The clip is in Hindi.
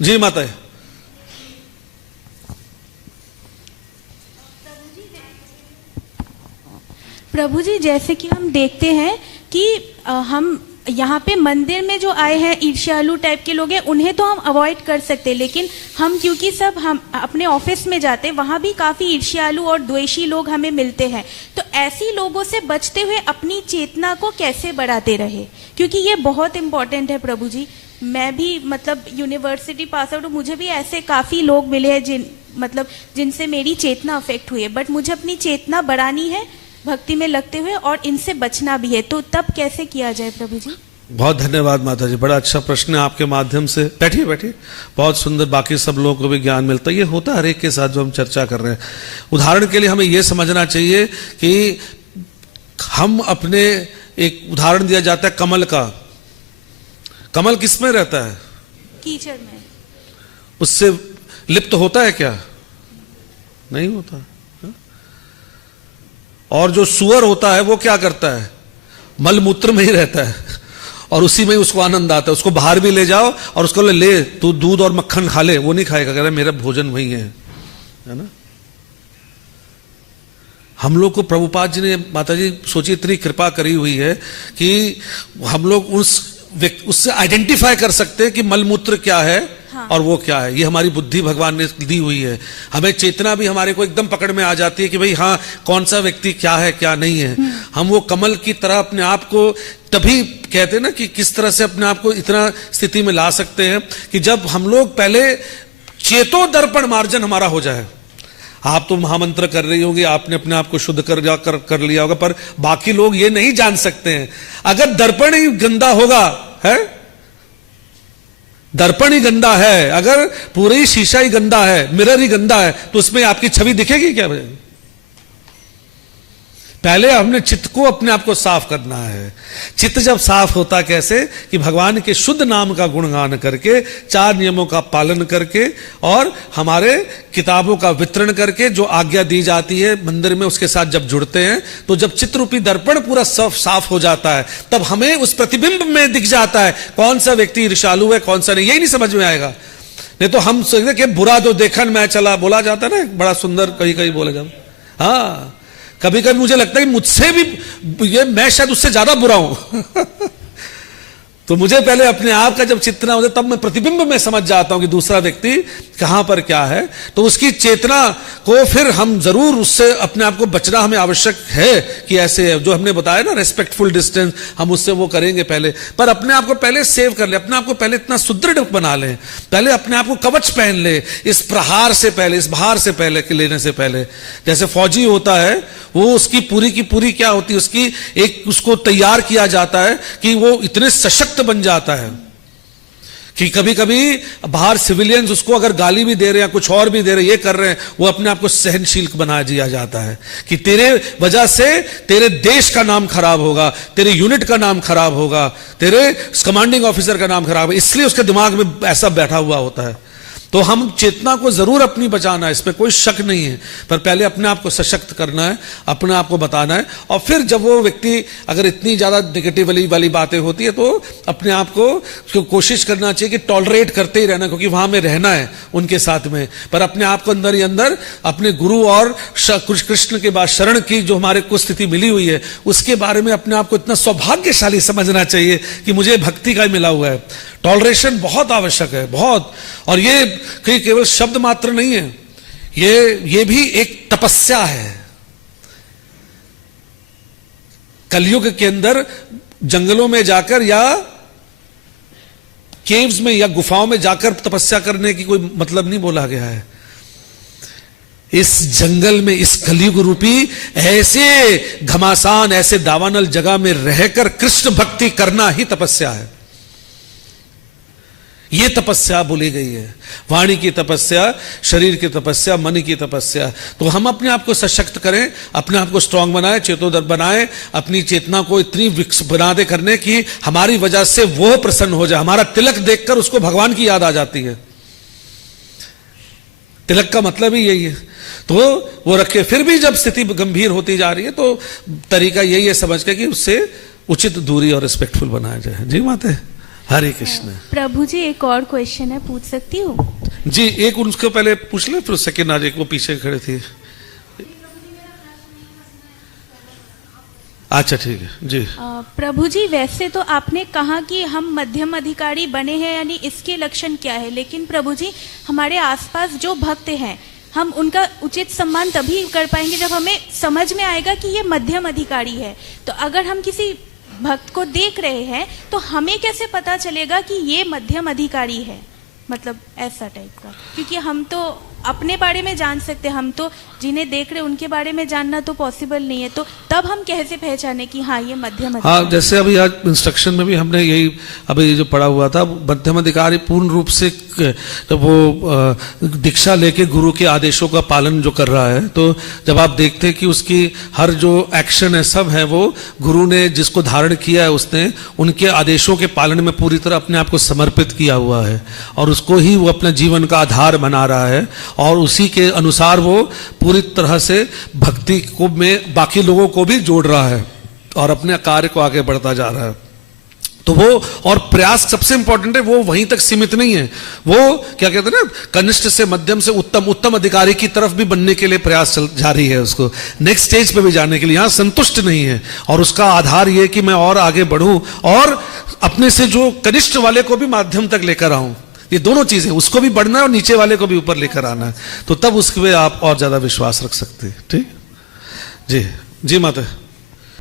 जी माता। प्रभु जी, जैसे कि हम देखते हैं कि हम यहाँ पे मंदिर में जो आए हैं ईर्ष्यालु टाइप के लोग हैं, उन्हें तो हम अवॉइड कर सकते हैं, लेकिन हम क्योंकि सब हम अपने ऑफिस में जाते हैं, वहाँ भी काफ़ी ईर्ष्यालु और द्वेषी लोग हमें मिलते हैं। तो ऐसी लोगों से बचते हुए अपनी चेतना को कैसे बढ़ाते रहे, क्योंकि ये बहुत इम्पोर्टेंट है प्रभु जी। मैं भी मतलब यूनिवर्सिटी पास आउट, मुझे भी ऐसे काफ़ी लोग मिले हैं जिनसे मेरी चेतना अफेक्ट हुई है, बट मुझे अपनी चेतना बढ़ानी है भक्ति में लगते हुए, और इनसे बचना भी है, तो तब कैसे किया जाए प्रभु जी? बहुत धन्यवाद माता जी, बड़ा अच्छा प्रश्न है आपके माध्यम से। बैठिए बैठिए, बहुत सुंदर, बाकी सब लोगों को भी ज्ञान मिलता है। ये होता है हर एक के साथ जो हम चर्चा कर रहे हैं। उदाहरण के लिए हमें यह समझना चाहिए कि हम अपने, एक उदाहरण दिया जाता है कमल का। कमल किस में रहता है? कीचड़ में। उससे लिप्त होता है क्या? नहीं होता। और जो सुअर होता है वो क्या करता है? मलमूत्र में ही रहता है और उसी में ही उसको आनंद आता है। उसको बाहर भी ले जाओ और उसको ले तू दूध और मक्खन खा ले, वो नहीं खाएगा, कह रहा है मेरा भोजन वही है ना। हम लोग को प्रभुपाद जी ने, माता जी सोचिए, इतनी कृपा करी हुई है कि हम लोग उससे आइडेंटिफाई कर सकते हैं कि मलमूत्र क्या है। हाँ। और वो क्या है। ये हमारी बुद्धि भगवान ने दी हुई है। हमें चेतना भी हमारे को एकदम पकड़ में आ जाती है कि भाई हाँ, कौन सा व्यक्ति क्या है क्या नहीं है। हम वो कमल की तरह अपने आप को, तभी कहते हैं ना कि किस तरह से अपने आप को इतना स्थिति में ला सकते हैं कि जब हम लोग पहले चेतो दर्पण मार्जन हमारा हो जाए। आप तो महामंत्र कर रही होंगी, आपने अपने आप को शुद्ध कर लिया होगा, पर बाकी लोग ये नहीं जान सकते हैं। अगर दर्पण ही गंदा होगा, है दर्पण ही गंदा है, अगर पूरा ही शीशा ही गंदा है, मिरर ही गंदा है, तो उसमें आपकी छवि दिखेगी क्या? पहले हमने चित्त को, अपने आप को साफ करना है। चित्त जब साफ होता कैसे कि भगवान के शुद्ध नाम का गुणगान करके, 4 नियमों का पालन करके और हमारे किताबों का वितरण करके, जो आज्ञा दी जाती है मंदिर में, उसके साथ जब जुड़ते हैं, तो जब चित्रूपी दर्पण पूरा साफ हो जाता है, तब हमें उस प्रतिबिंब में दिख जाता है कौन सा व्यक्ति ईर्ष्यालु है, कौन सा नहीं। यही नहीं समझ में आएगा। नहीं तो हम सोचते कि बुरा तो देखन मैं चला, बोला जाता है ना, बड़ा सुंदर कहीं कहीं बोले जाओ। हाँ, कभी कभी मुझे लगता है कि मुझसे भी ये, मैं शायद उससे ज्यादा बुरा हूं। तो मुझे पहले अपने आप का जब चिंतना होता है, तब मैं प्रतिबिंब में समझ जाता हूं कि दूसरा व्यक्ति कहां पर क्या है। तो उसकी चेतना को फिर हम जरूर, उससे अपने आप को बचना हमें आवश्यक है कि ऐसे जो हमने बताया ना, रेस्पेक्टफुल डिस्टेंस, हम उससे वो करेंगे पहले। पर अपने आप को पहले सेव कर ले, अपने आप को पहले इतना सुदृढ़ बना ले, पहले अपने आप को कवच पहन ले, इस प्रहार से पहले, इस बाहर से पहले, लेने से पहले। जैसे फौजी होता है, वो उसकी पूरी की पूरी क्या होती है, उसकी एक, उसको तैयार किया जाता है कि वो इतने सशक्त बन जाता है कि कभी कभी बाहर सिविलियंस उसको अगर गाली भी दे रहे हैं, कुछ और भी दे रहे हैं, ये कर रहे हैं, वो अपने आप को सहनशील बना दिया जाता है कि तेरे वजह से तेरे देश का नाम खराब होगा, तेरे यूनिट का नाम खराब होगा, तेरे कमांडिंग ऑफिसर का नाम खराब है, इसलिए उसके दिमाग में ऐसा बैठा हुआ होता है। तो हम चेतना को जरूर अपनी बचाना है, इसमें कोई शक नहीं है, पर पहले अपने आप को सशक्त करना है, अपने आप को बताना है। और फिर जब वो व्यक्ति, अगर इतनी ज्यादा नेगेटिव वाली बातें होती है, तो अपने आप को कोशिश करना चाहिए कि टॉलरेट करते ही रहना, क्योंकि वहां में रहना है उनके साथ में। पर अपने आप को अंदर ही अंदर अपने गुरु और कृष्ण के बाद शरण की जो हमारे को स्थिति मिली हुई है, उसके बारे में अपने आप को इतना सौभाग्यशाली समझना चाहिए कि मुझे भक्ति का मिला हुआ है। टॉलरेशन बहुत आवश्यक है, बहुत। और ये केवल शब्द मात्र नहीं है, ये भी एक तपस्या है। कलयुग के अंदर जंगलों में जाकर या केव्स में या गुफाओं में जाकर तपस्या करने की कोई मतलब नहीं बोला गया है। इस जंगल में, इस कलयुग रूपी ऐसे घमासान, ऐसे दावानल जगह में रहकर कृष्ण भक्ति करना ही तपस्या है। ये तपस्या बोली गई है। वाणी की तपस्या, शरीर की तपस्या, मन की तपस्या। तो हम अपने आप को सशक्त करें, अपने आप को स्ट्रांग बनाएं, चेतोदर बनाएं, अपनी चेतना को इतनी बना दे करने की हमारी वजह से वो प्रसन्न हो जाए। हमारा तिलक देखकर उसको भगवान की याद आ जाती है। तिलक का मतलब ही यही है। तो वो रखे, फिर भी जब स्थिति गंभीर होती जा रही है, तो तरीका यही है समझ के कि उससे उचित दूरी और रिस्पेक्टफुल बनाया जाए। जी माते। हरे कृष्ण। प्रभु जी एक और क्वेश्चन है, पूछ सकती हूँ? जी एक उनको पहले पूछ ले, फिर सेकेंड आज एक वो पीछे खड़े थे। अच्छा ठीक है जी। प्रभु जी वैसे तो आपने कहा कि हम मध्यम अधिकारी बने हैं, यानी इसके लक्षण क्या है, लेकिन प्रभु जी हमारे आसपास जो भक्त हैं हम उनका उचित सम्मान तभी कर पाएंगे जब हमें समझ में आएगा कि ये मध्यम अधिकारी है। तो अगर हम किसी भक्त को देख रहे हैं तो हमें कैसे पता चलेगा कि ये मध्यम अधिकारी है, मतलब ऐसा टाइप का? क्योंकि हम तो अपने बारे में जान सकते हैं, हम तो जिन्हें देख रहे उनके बारे में जानना तो पॉसिबल नहीं है, तो तब हम कैसे पहचाने कि हाँ ये मध्यम अधिकारी? हाँ जैसे अभी आज इंस्ट्रक्शन में भी हमने यही अभी जो पढ़ा हुआ था, मध्यम अधिकारी पूर्ण रूप से जब वो दीक्षा लेके गुरु के आदेशों का पालन जो कर रहा है, तो जब आप देखते हैं कि उसकी हर जो एक्शन है सब है वो गुरु ने जिसको धारण किया है उसने उनके आदेशों के पालन में पूरी तरह अपने आप को समर्पित किया हुआ है और उसको ही वो अपना जीवन का आधार बना रहा है और उसी के अनुसार वो पूरी तरह से भक्ति को में बाकी लोगों को भी जोड़ रहा है और अपने कार्य को आगे बढ़ता जा रहा है। तो वो और प्रयास सबसे इंपॉर्टेंट है, वो वहीं तक सीमित नहीं है, वो क्या कहते हैं ना, कनिष्ठ से मध्यम से उत्तम अधिकारी की तरफ भी बनने के लिए प्रयास जारी है, उसको नेक्स्ट स्टेज पे भी जाने के लिए। यहां संतुष्ट नहीं है और उसका आधार ये कि मैं और आगे बढ़ूं और अपने से जो कनिष्ठ वाले को भी माध्यम तक लेकर आऊं। ये दोनों चीजें, उसको भी बढ़ना है और नीचे वाले को भी ऊपर लेकर आना है, तो तब उसके आप और ज्यादा विश्वास रख सकते हैं। ठीक जी जी माता।